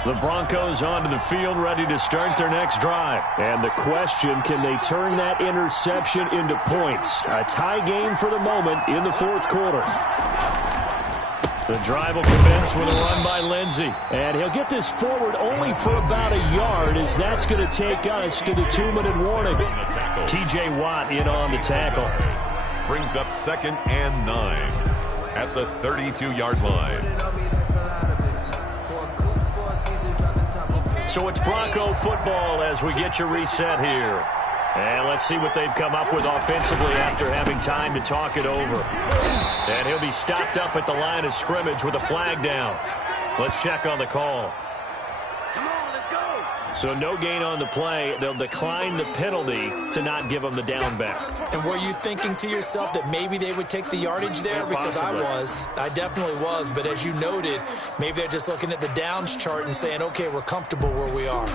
The Broncos onto the field, ready to start their next drive. And the question, can they turn that interception into points? A tie game for the moment in the fourth quarter. The drive will commence with a run by Lindsey. And he'll get this forward only for about a yard, as that's going to take us to the 2-minute warning. T.J. Watt in on the tackle. Brings up 2nd and 9 at the 32-yard line. So it's Bronco football as we get your reset here. And let's see what they've come up with offensively after having time to talk it over. And he'll be stopped up at the line of scrimmage with a flag down. Let's check on the call. So no gain on the play. They'll decline the penalty to not give them the down back. And were you thinking to yourself that maybe they would take the yardage there? Because I definitely was. But as you noted, maybe they're just looking at the downs chart and saying, okay, we're comfortable where we are.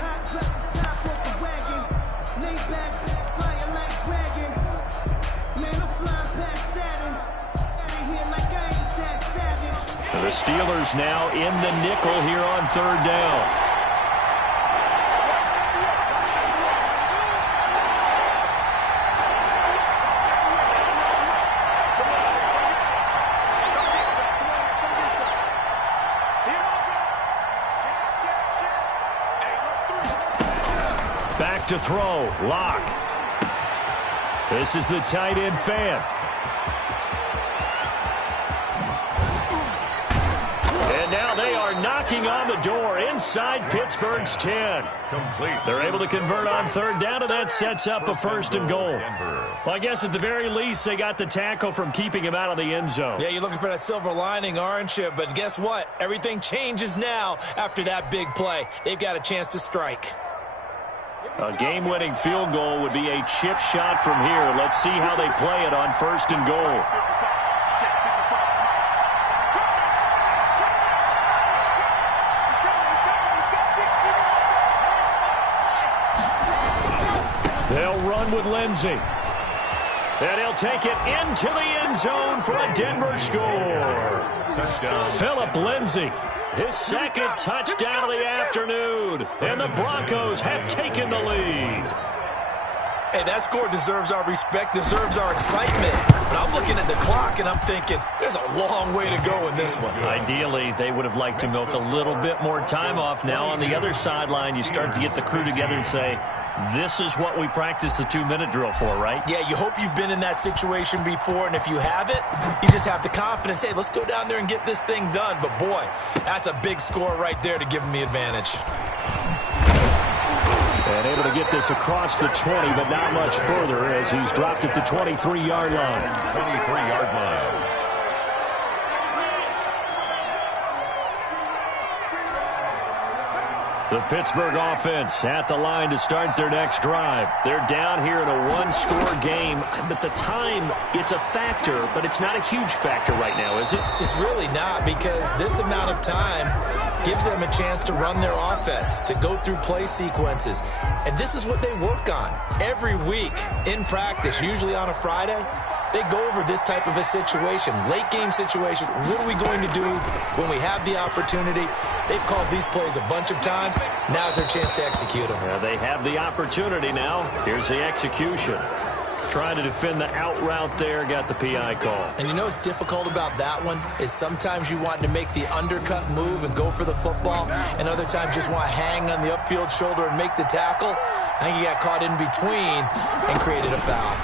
So the Steelers now in the nickel here on 3rd down. Back to throw. Lock. This is the tight end fan. And now they are knocking on the door inside Pittsburgh's 10. Complete. They're able to convert on 3rd down, and that sets up a 1st and goal. Well, I guess at the very least, they got the tackle from keeping him out of the end zone. Yeah, you're looking for that silver lining, aren't you? But guess what? Everything changes now after that big play. They've got a chance to strike. A game-winning field goal would be a chip shot from here. Let's see how they play it on 1st and goal. They'll run with Lindsey. And he'll take it into the end zone for a Denver score. Touchdown. Philip Lindsey. His 2nd touchdown of the afternoon. And the Broncos have taken the lead. Hey, that score deserves our respect, deserves our excitement. But I'm looking at the clock, and I'm thinking, there's a long way to go in this one. Ideally, they would have liked to milk a little bit more time off. Now on the other sideline, you start to get the crew together and say, this is what we practiced the 2-minute drill for, right? Yeah, you hope you've been in that situation before, and if you haven't, you just have the confidence, hey, let's go down there and get this thing done. But, boy, that's a big score right there to give them the advantage. And able to get this across the 20, but not much further as he's dropped at the 23-yard line. 23-yard line. The Pittsburgh offense at the line to start their next drive. They're down here in a one-score game, but the time, it's a factor, but it's not a huge factor right now, is it? It's really not, because this amount of time gives them a chance to run their offense, to go through play sequences. And this is what they work on every week in practice, usually on a Friday. They go over this type of a situation, late game situation. What are we going to do when we have the opportunity? They've called these plays a bunch of times. Now's their chance to execute them. Yeah, they have the opportunity now. Here's the execution. Trying to defend the out route there, got the PI call. And you know what's difficult about that one is sometimes you want to make the undercut move and go for the football, and other times just want to hang on the upfield shoulder and make the tackle. I think he got caught in between and created a foul.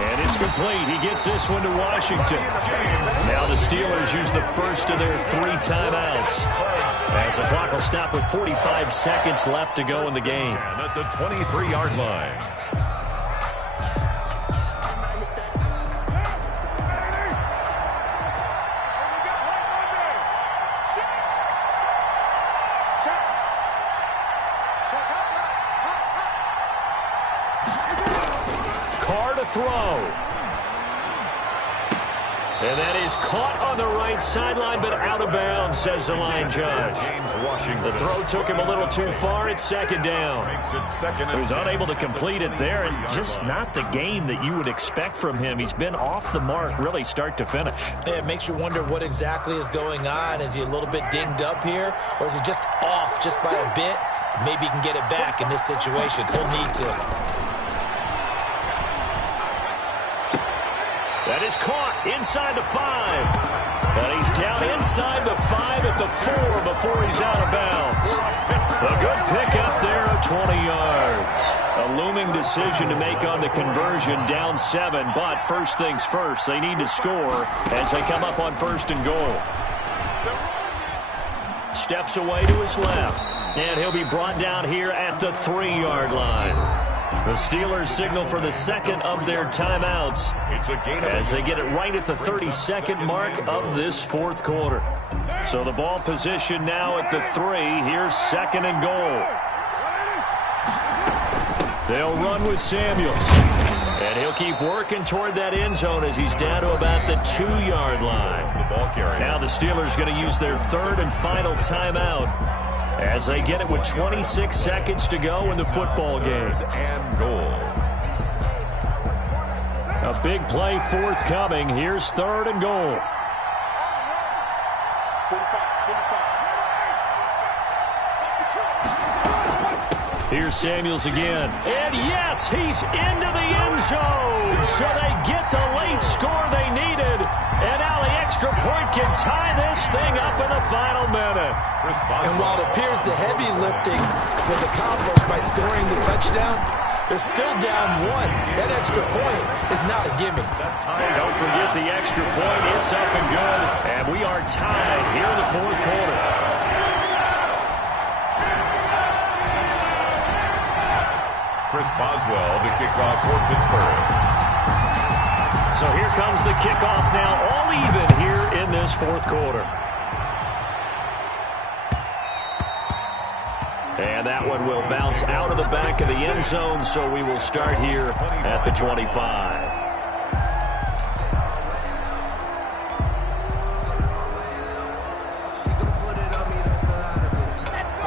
And it's complete. He gets this one to Washington. Now the Steelers use the first of their 3 timeouts, as the clock will stop with 45 seconds left to go in the game. At the 23-yard line. Carr to throw. And that is caught on the right sideline, but out of bounds, says the line judge. The throw took him a little too far. It's second down. So he's unable to complete it there, and just not the game that you would expect from him. He's been off the mark, really start to finish. Yeah, it makes you wonder what exactly is going on. Is he a little bit dinged up here, or is he just off just by a bit? Maybe he can get it back in this situation. He'll need to. That is caught inside the 5. And he's down inside the 5 at the 4 before he's out of bounds. A good pickup there of 20 yards. A looming decision to make on the conversion, down 7. But first things first, they need to score as they come up on first and goal. Steps away to his left. And he'll be brought down here at the 3-yard line. The Steelers signal for the second of their timeouts as they get it right at the 32nd mark of this fourth quarter. So the ball position now at the 3. Here's second and goal. They'll run with Samuels. And he'll keep working toward that end zone as he's down to about the 2-yard line. Now the Steelers going to use their third and final timeout as they get it with 26 seconds to go in the football game. And goal. A big play forthcoming. Here's third and goal. Here's Samuels again. And yes, he's into the end zone. So they get the late score they needed. And now the extra point can tie this thing up in the final minute. And while it appears the heavy lifting was accomplished by scoring the touchdown, they're still down 1. That extra point is not a gimme. Don't forget the extra point. It's up and good. And we are tied here in the fourth quarter. Chris Boswell to kick off for Pittsburgh. So here comes the kickoff now, all even here in this fourth quarter. And that one will bounce out of the back of the end zone, so we will start here at the 25.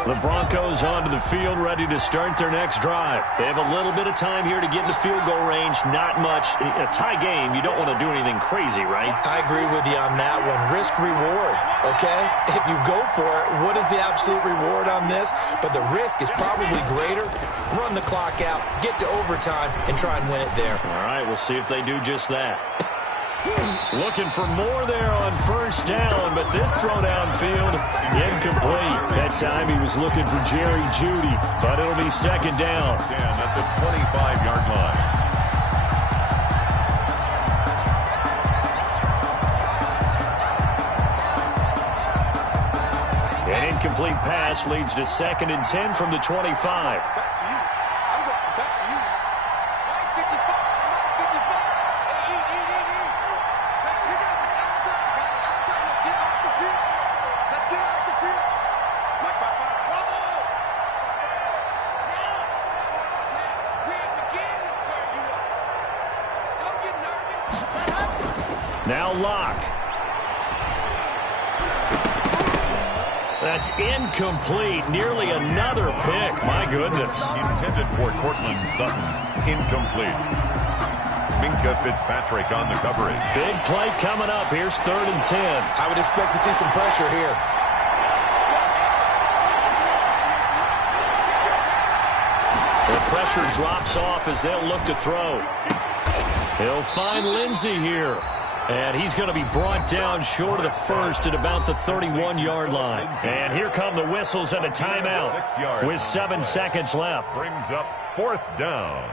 The Broncos onto the field, ready to start their next drive. They have a little bit of time here to get into field goal range. Not much. A tie game, you don't want to do anything crazy, right? I agree with you on that one. Risk reward, okay? If you go for it, what is the absolute reward on this? But the risk is probably greater. Run the clock out, get to overtime, and try and win it there. All right, we'll see if they do just that. Looking for more there on first down, but this throw downfield, incomplete. That time he was looking for Jerry Jeudy, but it'll be second down. 10 at the 25-yard line. An incomplete pass leads to second and 10 from the 25. Now Locke. That's incomplete. Nearly another pick. My goodness. Intended for Cortland Sutton. Incomplete. Minka Fitzpatrick on the coverage. Big play coming up. Here's third and 10. I would expect to see some pressure here. The pressure drops off as they'll look to throw. He'll find Lindsey here. And he's going to be brought down short of the first at about the 31-yard line. And here come the whistles and a timeout with 7 seconds left. Brings up fourth down.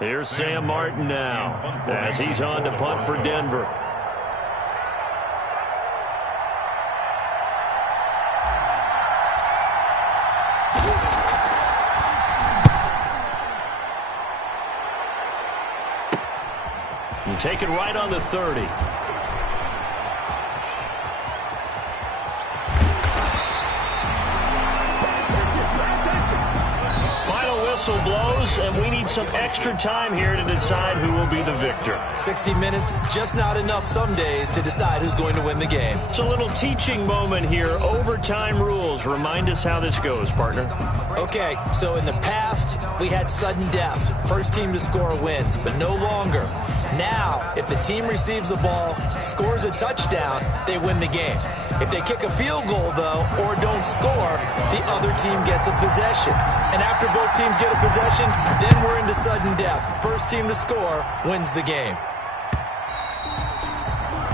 Here's Sam Martin now as he's on to punt for Denver. Take it right on the 30. Final whistle. whistle blows, and we need some extra time here to decide who will be the victor. 60 minutes, just not enough some days to decide who's going to win the game. It's a little teaching moment here. Overtime rules. Remind us how this goes, partner. Okay, so in the past, we had sudden death. First team to score wins, but no longer. Now, if the team receives the ball, scores a touchdown, they win the game. If they kick a field goal, though, or don't score, the other team gets a possession. And after both teams get a possession, then we're into sudden death. First team to score wins the game.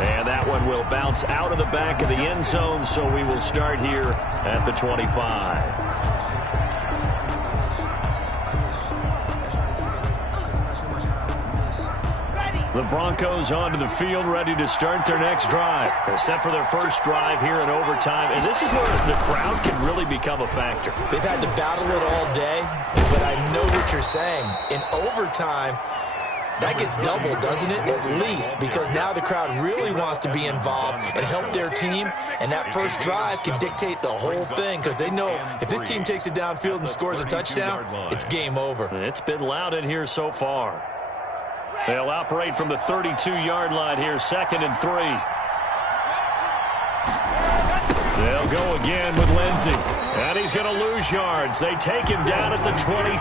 And that one will bounce out of the back of the end zone, so we will start here at the 25. The Broncos onto the field, ready to start their next drive. They're set for their first drive here in overtime, and this is where the crowd can really become a factor. They've had to battle it all day, but I know what you're saying. In overtime, that gets doubled, doesn't it? At least, because now the crowd really wants to be involved and help their team, and that first drive can dictate the whole thing, because they know if this team takes it downfield and scores a touchdown, it's game over. It's been loud in here so far. They'll operate from the 32-yard line here, 2nd and 3. They'll go again with Lindsey. And he's going to lose yards. They take him down at the 26.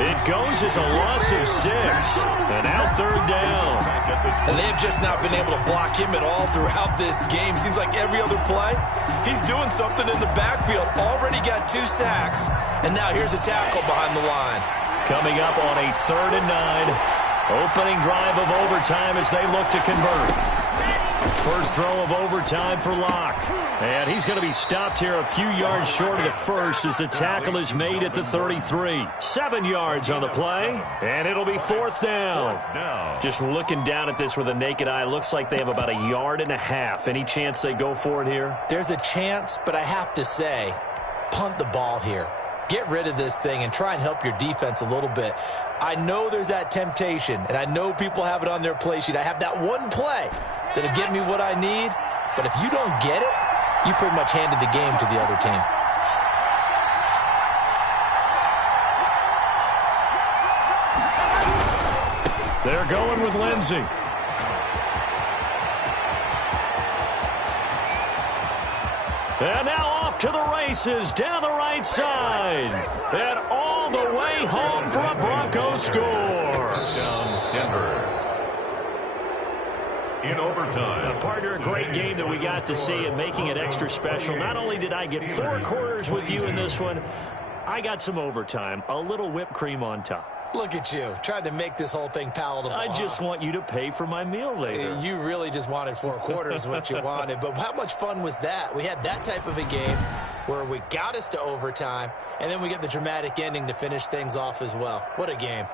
It goes as a loss of 6. And now 3rd down. And they've just not been able to block him at all throughout this game. Seems like every other play, he's doing something in the backfield. Already got 2 sacks. And now here's a tackle behind the line. Coming up on a 3rd and 9. Opening drive of overtime as they look to convert. First throw of overtime for Locke. And he's going to be stopped here a few yards short of the first as the tackle is made at the 33. 7 yards on the play, and it'll be 4th down. Just looking down at this with a naked eye, looks like they have about 1.5 yards. Any chance they go for it here? There's a chance, but I have to say, punt the ball here. Get rid of this thing and try and help your defense a little bit. I know there's that temptation, and I know people have it on their play sheet. I have that one play that'll get me what I need, but if you don't get it, you pretty much handed the game to the other team. They're going with Lindsey. And now off to the races down the right side. And all the way home for a Broncos score. Touchdown, Denver. In overtime. Partner, a great game that we got to see and making it extra special. Not only did I get 4 quarters with you in this one, I got some overtime. A little whipped cream on top. Look at you, trying to make this whole thing palatable. I just want you to pay for my meal later. You really just wanted 4 quarters, what you wanted. But how much fun was that? We had that type of a game where we got us to overtime, and then we get the dramatic ending to finish things off as well. What a game.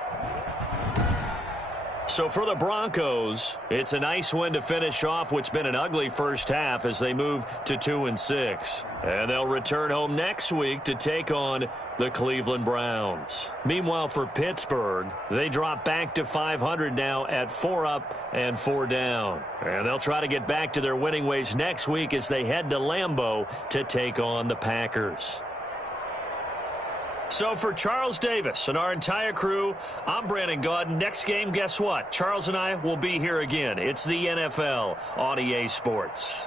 So for the Broncos, it's a nice win to finish off what's been an ugly first half as they move to 2-6. And they'll return home next week to take on the Cleveland Browns. Meanwhile, for Pittsburgh, they drop back to 500 now at 4 up and 4 down. And they'll try to get back to their winning ways next week as they head to Lambeau to take on the Packers. So for Charles Davis and our entire crew, I'm Brandon Gaudin. Next game, guess what? Charles and I will be here again. It's the NFL on EA Sports.